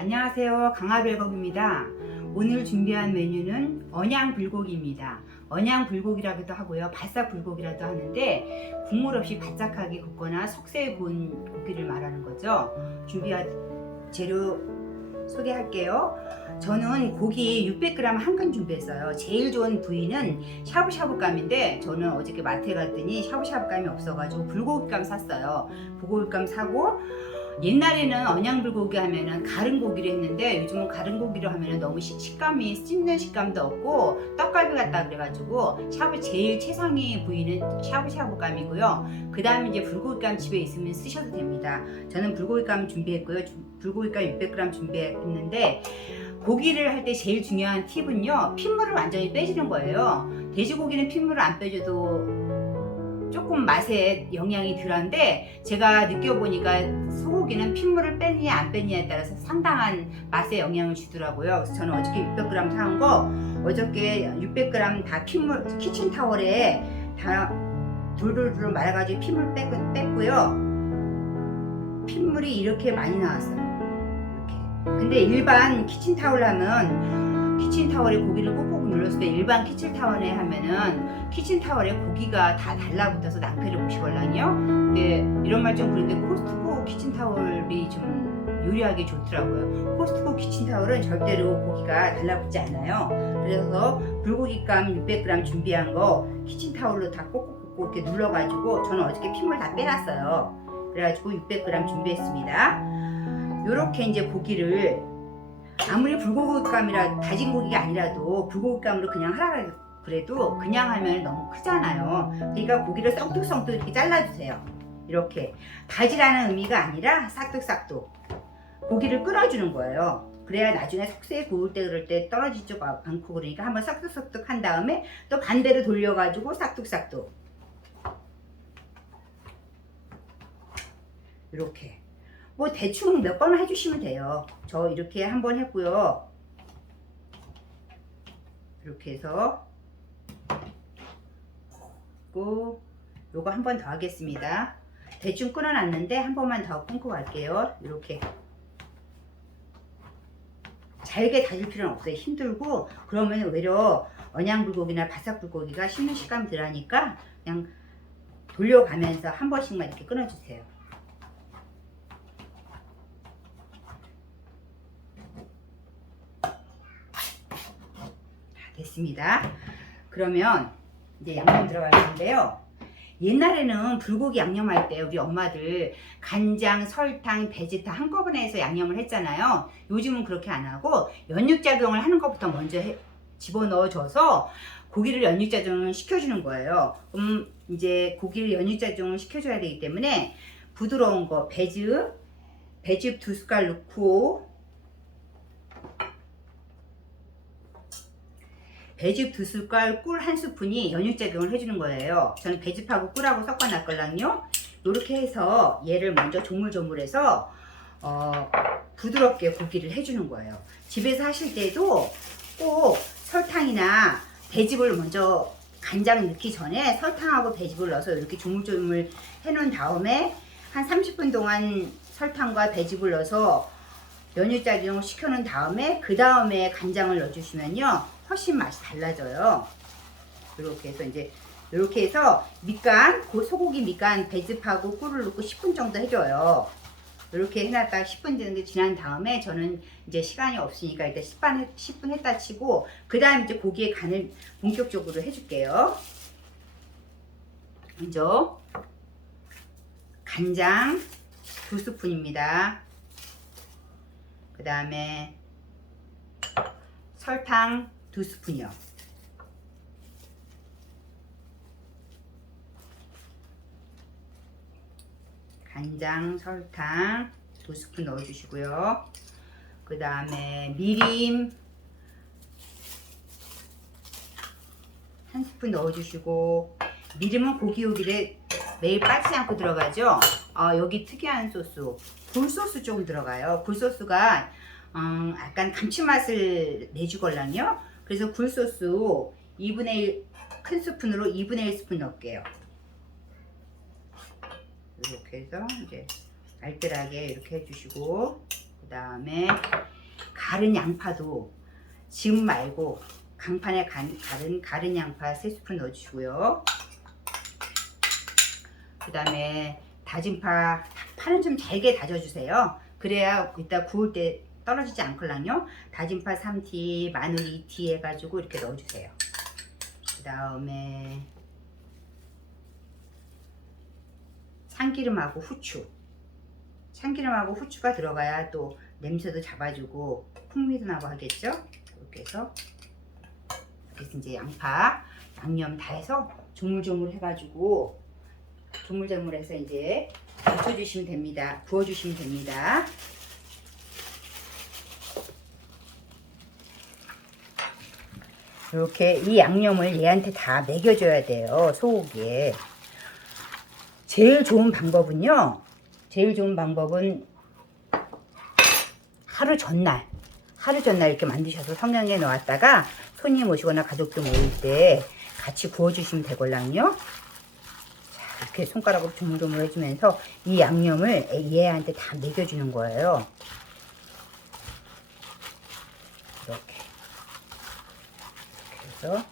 안녕하세요, 강화별곡입니다. 오늘 준비한 메뉴는 언양 불고기입니다. 언양 불고기라고도 하고요, 바싹 불고기라도 하는데 국물 없이 바싹하게 굽거나 석쇠에 구운 고기를 말하는 거죠. 준비한 재료 소개할게요. 저는 고기 600g 한 근 준비했어요. 제일 좋은 부위는 샤브샤브감인데 저는 어저께 마트에 갔더니 샤브샤브감이 없어가지고 불고기감 샀어요. 불고기감 사고, 옛날에는 언양불고기 하면은 가른 고기를 했는데 요즘은 가른 고기로 하면은 너무 식감이 씹는 식감도 없고 떡갈비 같다 그래가지고 제일 최상위 부위는 샤브샤브감이고요. 그 다음에 이제 불고기감 집에 있으면 쓰셔도 됩니다. 저는 불고기감 준비했고요. 불고기감 600g 준비했는데, 고기를 할 때 제일 중요한 팁은요, 핏물을 완전히 빼주는 거예요. 돼지고기는 핏물을 안 빼줘도 조금 맛에 영향이 덜한데, 제가 느껴보니까 소고기는 핏물을 빼느냐 안 빼느냐에 따라서 상당한 맛에 영향을 주더라고요. 그래서 저는 어저께 600g 사온 거, 어저께 600g 다 핏물 키친타월에 다 돌돌돌 말아가지고 핏물 뺐고요. 핏물이 이렇게 많이 나왔어요. 이렇게. 근데 일반 키친타월 하면, 키친타월에 고기를 꼭꼭 눌렀을 때 일반 키친타월에 하면은 키친타월에 고기가 다 달라붙어서 낭패를 보시걸랑요. 근데 이런 말 좀 그런데 코스트코 키친타월이 좀 요리하기 좋더라고요. 코스트코 키친타월은 절대로 고기가 달라붙지 않아요. 그래서 불고기감 600g 준비한 거 키친타월로 다 꼭꼭꼭 이렇게 눌러가지고, 저는 어저께 핏물 다 빼놨어요. 그래가지고 600g 준비했습니다. 요렇게 이제 고기를, 아무리 불고기감이라 다진 고기가 아니라도 불고기감으로 그냥 하라 그래도 그냥 하면 너무 크잖아요. 그러니까 고기를 썩둑썩둑 이렇게 잘라주세요. 이렇게 다지라는 의미가 아니라 싹둑싹둑 고기를 끓여주는 거예요. 그래야 나중에 석쇠에 구울 때 그럴 때 떨어지지 않고, 그러니까 한번 싹둑싹둑 한 다음에 또 반대로 돌려가지고 싹둑싹둑 이렇게 뭐 대충 몇 번을 해주시면 돼요. 저 이렇게 한 번 했고요. 이렇게 해서 요거 한 번 더 하겠습니다. 대충 끊어놨는데 한 번만 더 끊고 갈게요. 이렇게 잘게 다질 필요는 없어요. 힘들고 그러면 오히려 언양불고기나 바삭불고기가 씹는 식감이 덜하니까 그냥 돌려가면서 한 번씩만 이렇게 끊어주세요. 됐습니다. 그러면 이제 양념 들어갈 건데요. 옛날에는 불고기 양념할 때 우리 엄마들 간장, 설탕, 베지타 한꺼번에 해서 양념을 했잖아요. 요즘은 그렇게 안 하고 연육작용을 하는 것부터 먼저 집어넣어줘서 고기를 연육작용을 시켜주는 거예요. 이제 고기를 연육작용을 시켜줘야 되기 때문에 부드러운 거 배즙 2숟갈 넣고, 배즙 2숟갈, 꿀 1스푼이 연육작용을 해주는 거예요. 저는 배즙하고 꿀하고 섞어놨걸랑요. 이렇게 해서 얘를 먼저 조물조물해서 부드럽게 고기를 해주는 거예요. 집에서 하실 때도 꼭 설탕이나 배즙을 먼저, 간장 넣기 전에 설탕하고 배즙을 넣어서 이렇게 조물조물 해놓은 다음에 한 30분 동안 설탕과 배즙을 넣어서 연육작용을 시켜놓은 다음에 그 다음에 간장을 넣어주시면요 훨씬 맛이 달라져요. 이렇게 해서 이제 이렇게 해서 밑간, 소고기 밑간 배즙하고 꿀을 넣고 10분 정도 해줘요. 이렇게 해놨다가 10분 정도 지난 다음에 저는 이제 시간이 없으니까 일단 10분 했다 치고, 그 다음에 이제 고기에 간을 본격적으로 해줄게요. 먼저 간장 2스푼입니다. 그 다음에 설탕 2스푼이요. 간장, 설탕 2스푼 넣어주시고요. 그 다음에 미림 1스푼 넣어주시고, 미림은 고기 요리에 매일 빠지지 않고 들어가죠. 여기 특이한 소스, 굴소스 조금 들어가요. 굴소스가 약간 감칠맛을 내주걸랑요. 그래서 굴소스 2분의 1 큰 스푼으로 2분의 1스푼 넣을게요. 이렇게 해서 이제 알뜰하게 이렇게 해주시고, 그 다음에 갈은 양파도 지금 말고 강판에 갈은 양파 3스푼 넣어주시고요. 그 다음에 다진 파는 좀 잘게 다져주세요. 그래야 이따 구울 때 떨어지지 않걸랑요. 다진 파 3티, 마늘 2티 해가지고 이렇게 넣어주세요. 그 다음에 참기름하고 참기름하고 후추가 들어가야 또 냄새도 잡아주고 풍미도 나고 하겠죠. 이렇게 해서 이제 양념 다 해서 조물조물 해가지고 조물조물해서 이제 데쳐주시면 됩니다. 부어주시면 됩니다. 이렇게 이 양념을 얘한테 다 먹여줘야 돼요. 소고기에. 제일 좋은 방법은 하루 전날 이렇게 만드셔서 성냥에 넣었다가 손님 오시거나 가족들 모일 때 같이 구워주시면 되걸랑요. 자, 이렇게 손가락으로 조물조물 해주면서 이 양념을 얘한테 다 먹여주는 거예요. 이렇게 해서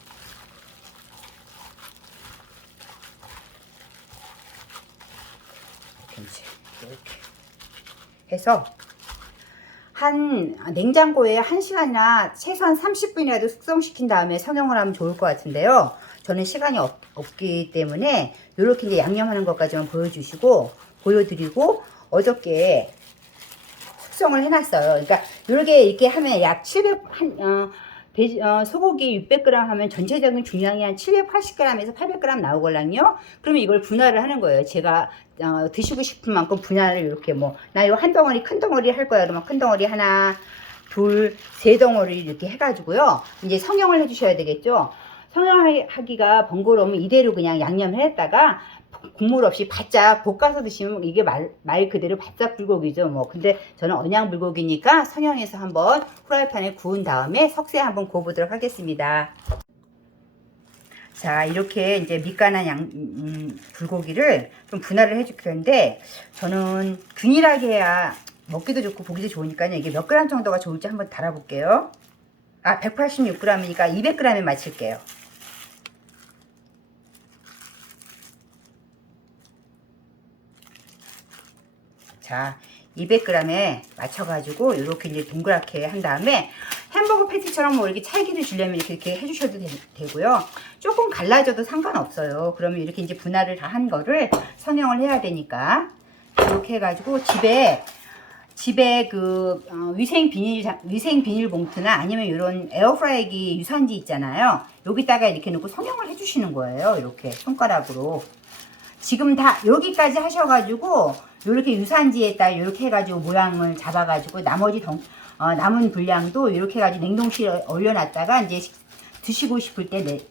이렇게 해서 냉장고에 1시간이나 최소한 30분이라도 숙성시킨 다음에 성형을 하면 좋을 것 같은데요. 저는 시간이 없기 때문에 이렇게 이제 양념하는 것까지만 보여드리고 어저께 숙성을 해놨어요. 그러니까 이렇게 하면 약 소고기 600g 하면 전체적인 중량이 한 780g에서 800g 나오걸랑요. 그러면 이걸 분할을 하는 거예요. 제가 드시고 싶은 만큼 분할을 이렇게 나 이거 한 덩어리 큰 덩어리 할 거야. 그러면 큰 덩어리 하나, 둘, 세 덩어리 이렇게 해가지고요. 이제 성형을 해주셔야 되겠죠. 성형하기가 번거로우면 이대로 그냥 양념을 했다가 국물 없이 바짝 볶아서 드시면 이게 말 그대로 바짝 불고기죠. 근데 저는 언양 불고기니까 성형해서 한번 후라이팬에 구운 다음에 석쇠에 한번 구워보도록 하겠습니다. 자, 이렇게 이제 밑간한 불고기를 좀 분할을 해줄 텐데 저는 균일하게 해야 먹기도 좋고 보기도 좋으니까요. 이게 몇 그램 정도가 좋을지 한번 달아볼게요. 186g이니까 200g에 맞출게요. 자, 200g에 맞춰가지고 이렇게 이제 동그랗게 한 다음에 햄버거 패티처럼 이렇게 찰기를 주려면 이렇게 해주셔도 되고요. 조금 갈라져도 상관없어요. 그러면 이렇게 이제 분할을 다 한 거를 성형을 해야 되니까 이렇게 해가지고 집에 위생 비닐 봉투나 아니면 이런 에어프라이기 유산지 있잖아요. 여기다가 이렇게 넣고 성형을 해주시는 거예요. 이렇게 손가락으로. 지금 다 여기까지 하셔가지고 이렇게 유산지에다 이렇게 해가지고 모양을 잡아가지고 나머지 남은 분량도 이렇게 해가지고 냉동실에 얼려놨다가 이제 드시고 싶을 때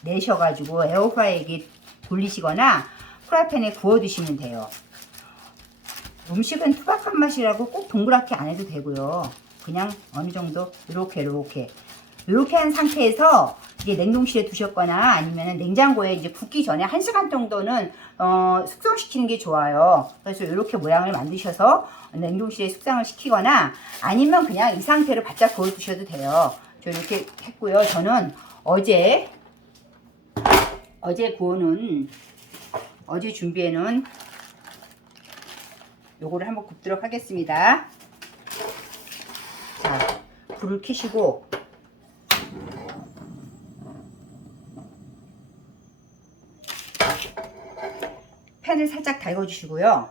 내셔가지고 에어프라이기 돌리시거나 프라이팬에 구워 드시면 돼요. 음식은 투박한 맛이라고 꼭 동그랗게 안 해도 되고요. 그냥 어느 정도 이렇게 한 상태에서 이제 냉동실에 두셨거나 아니면 냉장고에 이제 붓기 전에 1시간 정도는 숙성시키는 게 좋아요. 그래서 이렇게 모양을 만드셔서 냉동실에 숙성을 시키거나 아니면 그냥 이 상태로 바짝 구워 두셔도 돼요. 저 이렇게 했고요. 저는 어제 준비해놓은 요거를 한번 굽도록 하겠습니다. 자, 불을 켜시고 팬을 살짝 달궈주시고요.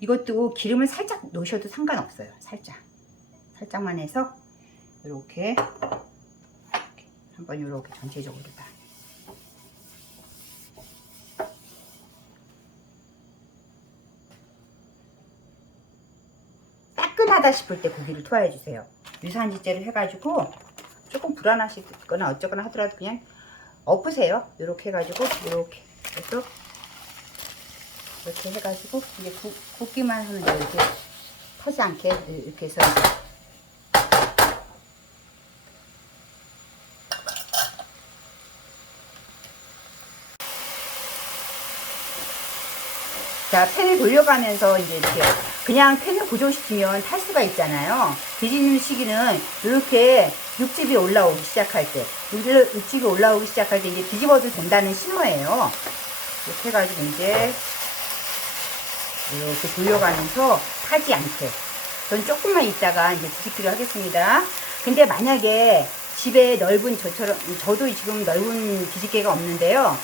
이것도 기름을 살짝 넣으셔도 상관없어요. 살짝만 해서 이렇게 한번 이렇게 전체적으로 다. 따끈하다 싶을 때 고기를 투하해 주세요. 유산지째를 해가지고 조금 불안하시거나 어쩌거나 하더라도 그냥 엎으세요. 이렇게 해가지고 이렇게 해서 이렇게 해가지고 이제 굽기만 하면 이렇게 타지 않게 이렇게 해서 자, 팬을 돌려가면서 이제 이렇게 그냥 팬을 고정시키면 탈 수가 있잖아요. 뒤집는 시기는 이렇게 육즙이 올라오기 시작할 때, 육즙이 올라오기 시작할 때 이제 뒤집어도 된다는 신호예요. 이렇게 해가지고 이제 이렇게 돌려가면서 타지 않게. 전 조금만 있다가 이제 뒤집기로 하겠습니다. 근데 만약에 집에 넓은 저처럼, 저도 지금 넓은 뒤집개가 없는데요.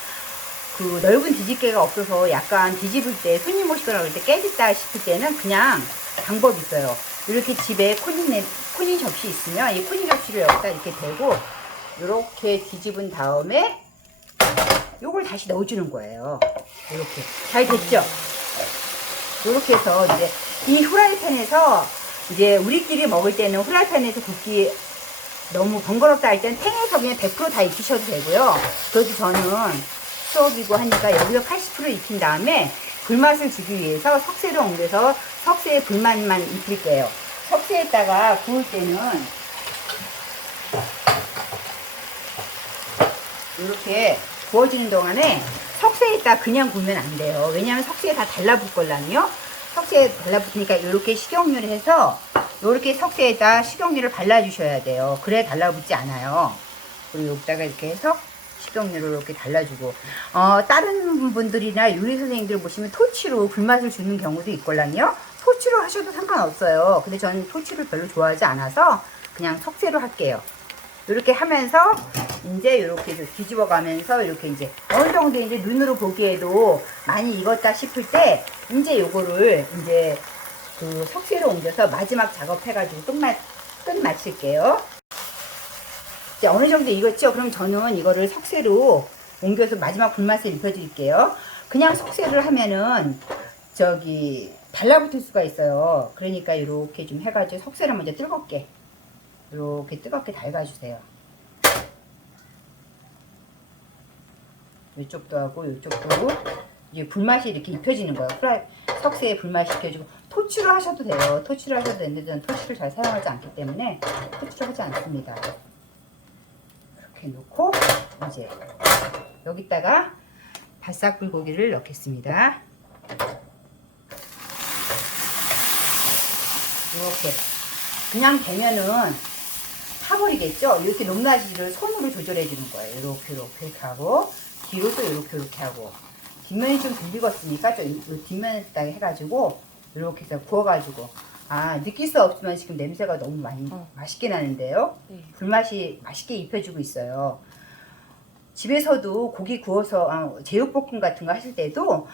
그 넓은 뒤집개가 없어서 약간 뒤집을 때 손님 오시거나 그럴 때 깨졌다 싶을 때는 그냥 방법이 있어요. 이렇게 집에 코닌 접시 있으면 이 코닌 접시를 여기다 이렇게 대고 이렇게 뒤집은 다음에 요걸 다시 넣어주는 거예요. 이렇게. 잘 됐죠? 이렇게 해서 이제 이 후라이팬에서 이제 우리끼리 먹을 때는 후라이팬에서 굽기 너무 번거롭다 할 때는 탱에서 그냥 100%다 익히셔도 되고요. 그래도 저는 수업이고 하니까 여기서 80% 익힌 다음에 불맛을 주기 위해서 석쇠를 옮겨서 석쇠의 불맛만 입힐게요. 석쇠에다가 구울 때는 이렇게 구워지는 동안에 석쇠에다 그냥 구우면 안 돼요. 왜냐하면 석쇠에 다 달라붙을 걸랑요. 석쇠에 달라붙으니까 이렇게 식용유를 해서 이렇게 석쇠에다 식용유를 발라주셔야 돼요. 그래 달라붙지 않아요. 그리고 여기다가 이렇게 해서 식용유를 이렇게 달라주고, 다른 분들이나 요리 선생님들 보시면 토치로 불맛을 주는 경우도 있걸랑요. 토치로 하셔도 상관없어요. 근데 저는 토치를 별로 좋아하지 않아서 그냥 석쇠로 할게요. 이렇게 하면서 이제 이렇게 뒤집어 가면서 이렇게 이제 어느 정도 이제 눈으로 보기에도 많이 익었다 싶을 때 이제 요거를 이제 그 석쇠로 옮겨서 마지막 작업해가지고 끝 마칠게요. 이제 어느 정도 익었죠? 그럼 저는 이거를 석쇠로 옮겨서 마지막 불맛을 입혀드릴게요. 그냥 석쇠를 하면은 저기 달라붙을 수가 있어요. 그러니까 이렇게 좀 해가지고 석쇠를 먼저 뜨겁게 이렇게 뜨겁게 달가주세요. 이쪽도 하고 이쪽도 이제 불맛이 이렇게 입혀지는 거예요. 석쇠에 불맛이 입혀지고 토치로 하셔도 돼요. 토치로 하셔도 되는데 저는 토치를 잘 사용하지 않기 때문에 토치로 하지 않습니다. 이렇게 놓고 이제 여기다가 바싹 불고기를 넣겠습니다. 이렇게 그냥 되면은 타버리겠죠? 이렇게 높낮이를 손으로 조절해 주는 거예요. 이렇게 하고 뒤로도 이렇게 하고 뒷면이 좀 덜 익었으니까 좀 뒷면에다가 해가지고 이렇게 해서 구워가지고 느낄 수 없지만 지금 냄새가 너무 많이 맛있게 나는데요. 네. 불맛이 맛있게 입혀주고 있어요. 집에서도 고기 구워서 제육볶음 같은 거 하실 때도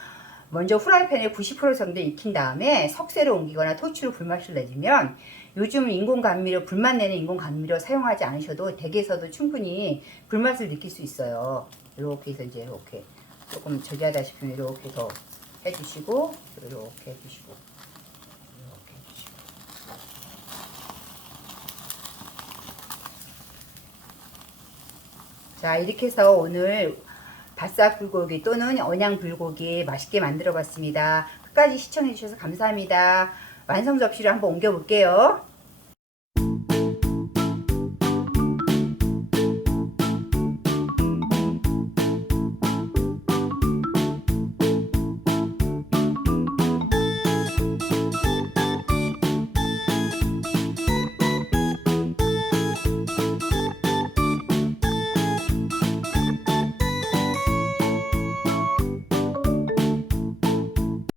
먼저 후라이팬에 90% 정도 익힌 다음에 석쇠로 옮기거나 토치로 불맛을 내주면 요즘 인공감미료, 불맛 내는 인공감미료 사용하지 않으셔도 댁에서도 충분히 불맛을 느낄 수 있어요. 이렇게 해서 이제 이렇게 조금 저기 하다 싶으면 이렇게 더 해주시고 이렇게 해주시고 이렇게 해주시고 자, 이렇게 해서 오늘 바싹 불고기 또는 언양 불고기 맛있게 만들어 봤습니다. 끝까지 시청해 주셔서 감사합니다. 완성 접시를 한번 옮겨 볼게요.